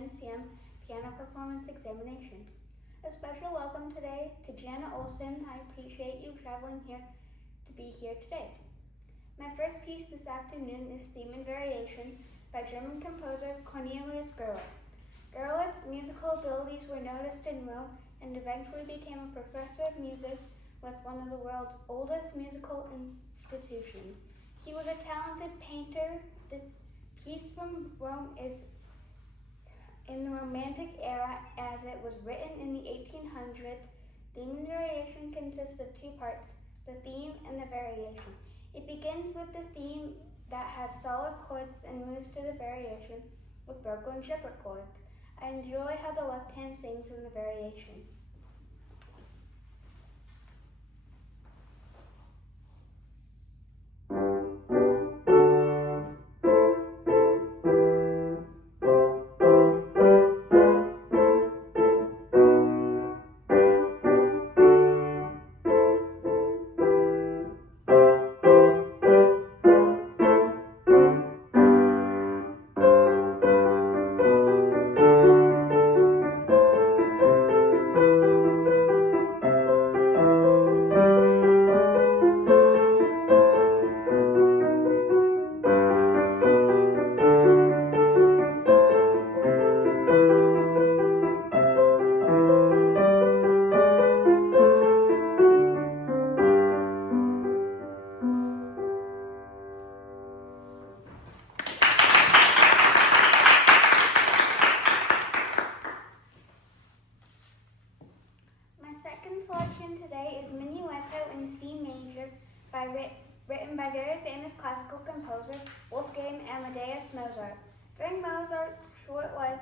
CNCM piano performance examination. A special welcome today to Jana Olson. I appreciate you traveling here to be here today. My first piece this afternoon is Theme and Variation by German composer Cornelius Gerlich. Gerlich's musical abilities were noticed in Rome and eventually became a professor of music with one of the world's oldest musical institutions. He was a talented painter. This piece from Rome is in the Romantic era as it was written in the 1800s. Theme and variation consists of two parts, the theme and the variation. It begins with the theme that has solid chords and moves to the variation with broken shepherd chords. I enjoy how the left hand sings in the variation. Selection today is Minuetto in C major written by very famous classical composer Wolfgang Amadeus Mozart. During Mozart's short life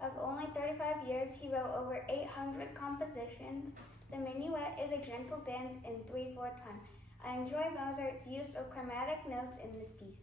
of only 35 years, he wrote over 800 compositions. The minuet is a gentle dance in 3/4 time. I enjoy Mozart's use of chromatic notes in this piece.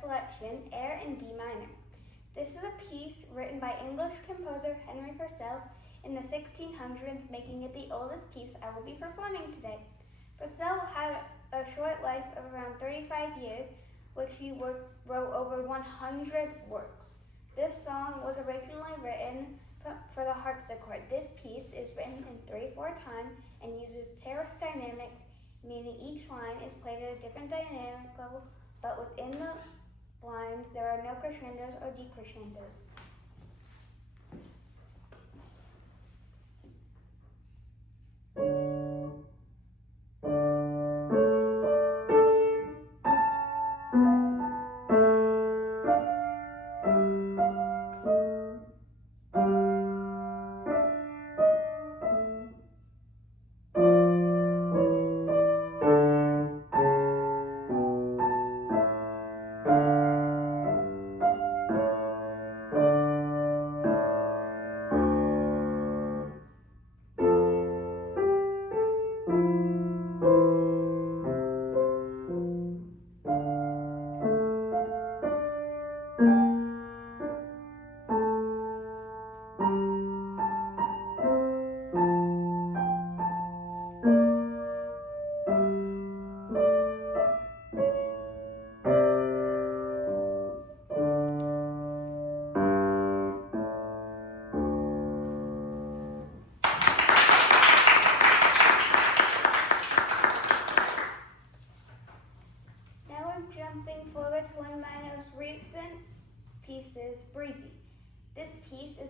Selection, Air in D minor. This is a piece written by English composer Henry Purcell in the 1600s, making it the oldest piece I will be performing today. Purcell had a short life of around 35 years, which he wrote over 100 works. This song was originally written for the harpsichord. This piece is written in 3/4 time and uses terce dynamics, meaning each line is played at a different dynamic level, but within the lines there are no crescendos or decrescendos.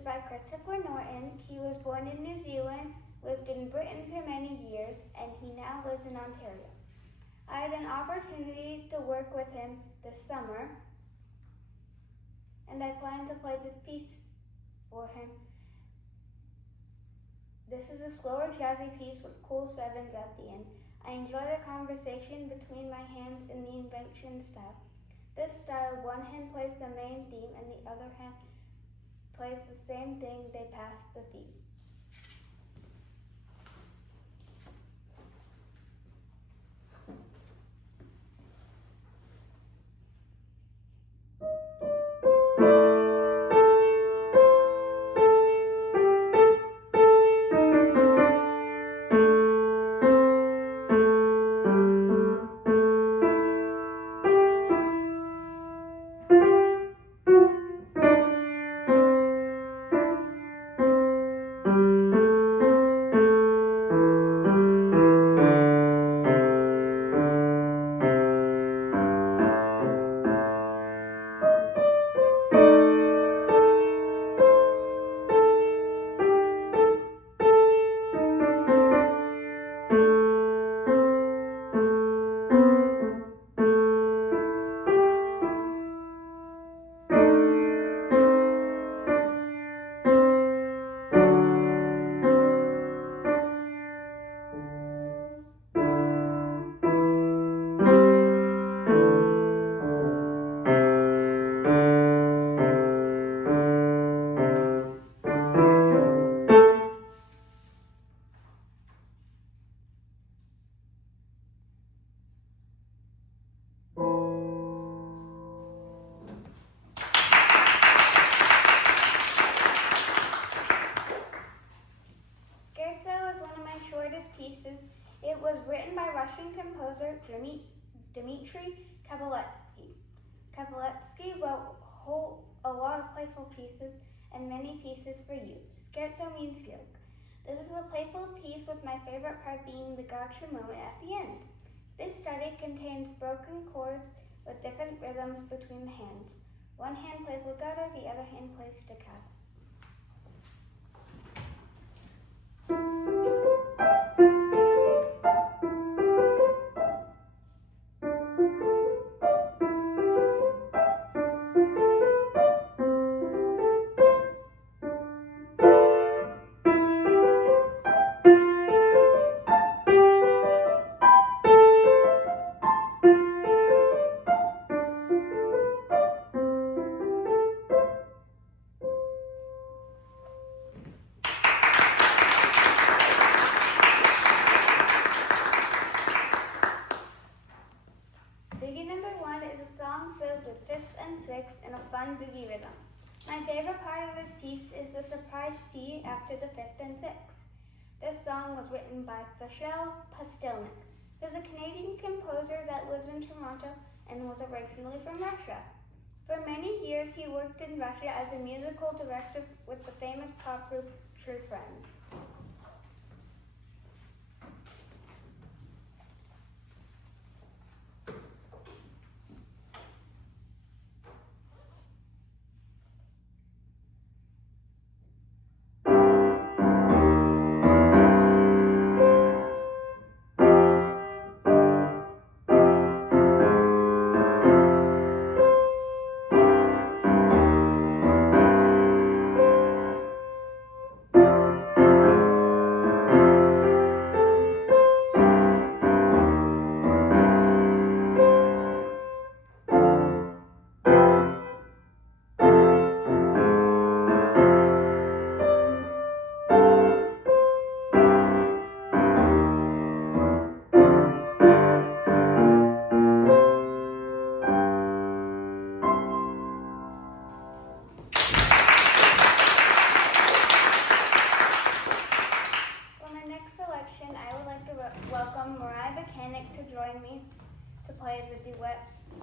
by Christopher Norton. He was born in New Zealand, lived in Britain for many years, and he now lives in Ontario. I had an opportunity to work with him this summer, and I plan to play this piece for him. This is a slower jazzy piece with cool sevens at the end. I enjoy the conversation between my hands in the invention style. This style, one hand plays the main theme and the other hand plays the same thing, they pass the theme. Pieces. It was written by Russian composer Dmitry Kapeletsky. Kapeletsky wrote a lot of playful pieces and many pieces for you. Scherzo means joke. This is a playful piece with my favorite part being the gotcha moment at the end. This study contains broken chords with different rhythms between the hands. One hand plays legato, the other hand plays staccato. In a fun boogie rhythm. My favorite part of this piece is the surprise C after the fifth and sixth. This song was written by Vachel Pastelnik, who's a Canadian composer that lives in Toronto and was originally from Russia. For many years, he worked in Russia as a musical director with the famous pop group True Friends.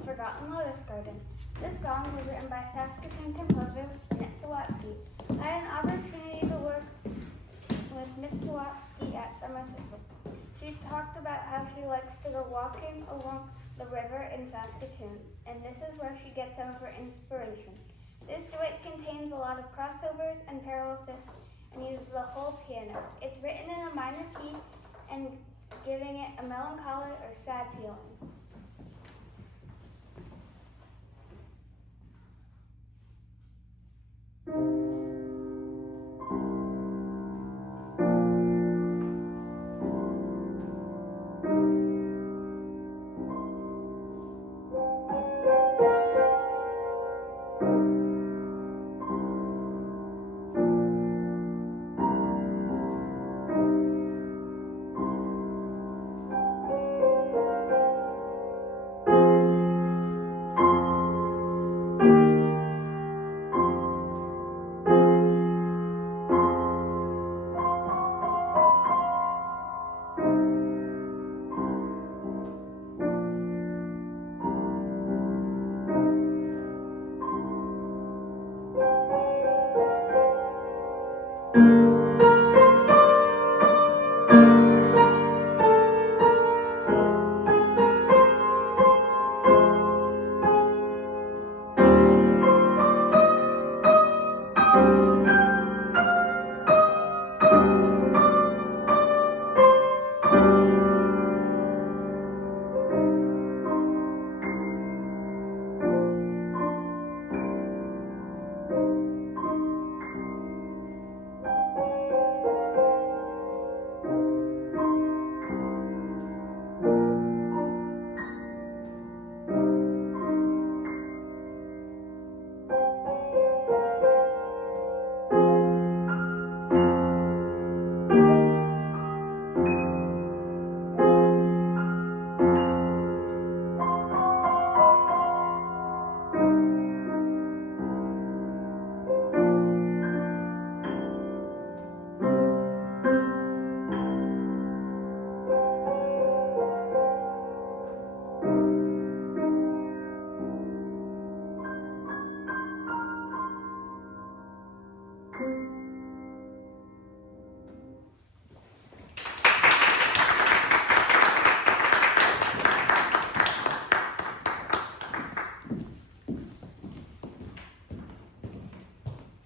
Forgotten Lotus Garden. This song was written by Saskatoon composer Mitsuwatsky. I had an opportunity to work with Mitsuwatsky at summer sizzle. She talked about how she likes to go walking along the river in Saskatoon, and this is where she gets some of her inspiration. This duet contains a lot of crossovers and parallel fifths and uses the whole piano. It's written in a minor key and giving it a melancholy or sad feeling.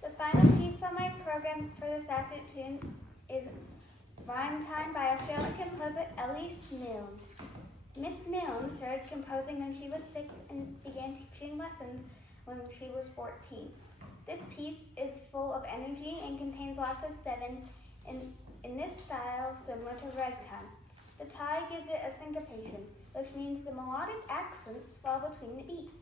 The final piece on my program for this afternoon is Rhyme Time by Australian composer Elise Milne. Miss Milne started composing when she was 6 and began teaching lessons when she was 14. This piece is full of energy and contains lots of sevens in this style similar to ragtime. The tie gives it a syncopation, which means the melodic accents fall between the beats.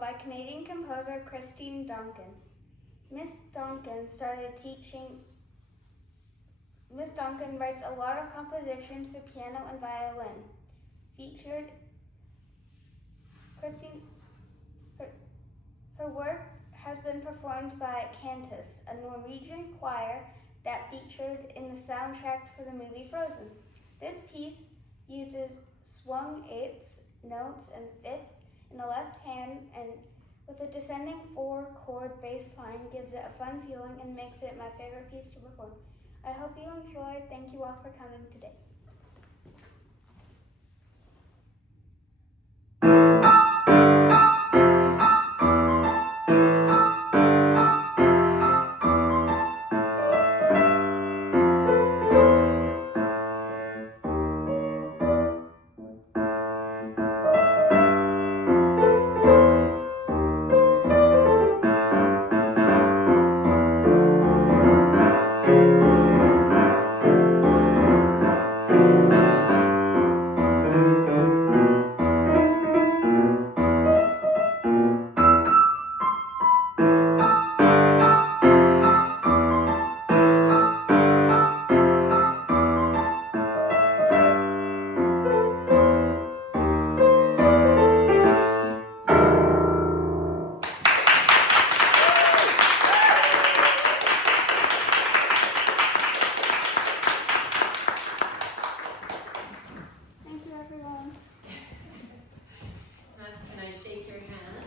By Canadian composer Christine Duncan. Miss Duncan writes a lot of compositions for piano and violin. Her work has been performed by Cantus, a Norwegian choir that featured in the soundtrack for the movie Frozen. This piece uses swung eighths, notes, and fifths in the left hand, and with a descending 4-chord bass line gives it a fun feeling and makes it my favorite piece to perform. I hope you enjoy. Thank you all for coming today. I shake your hand.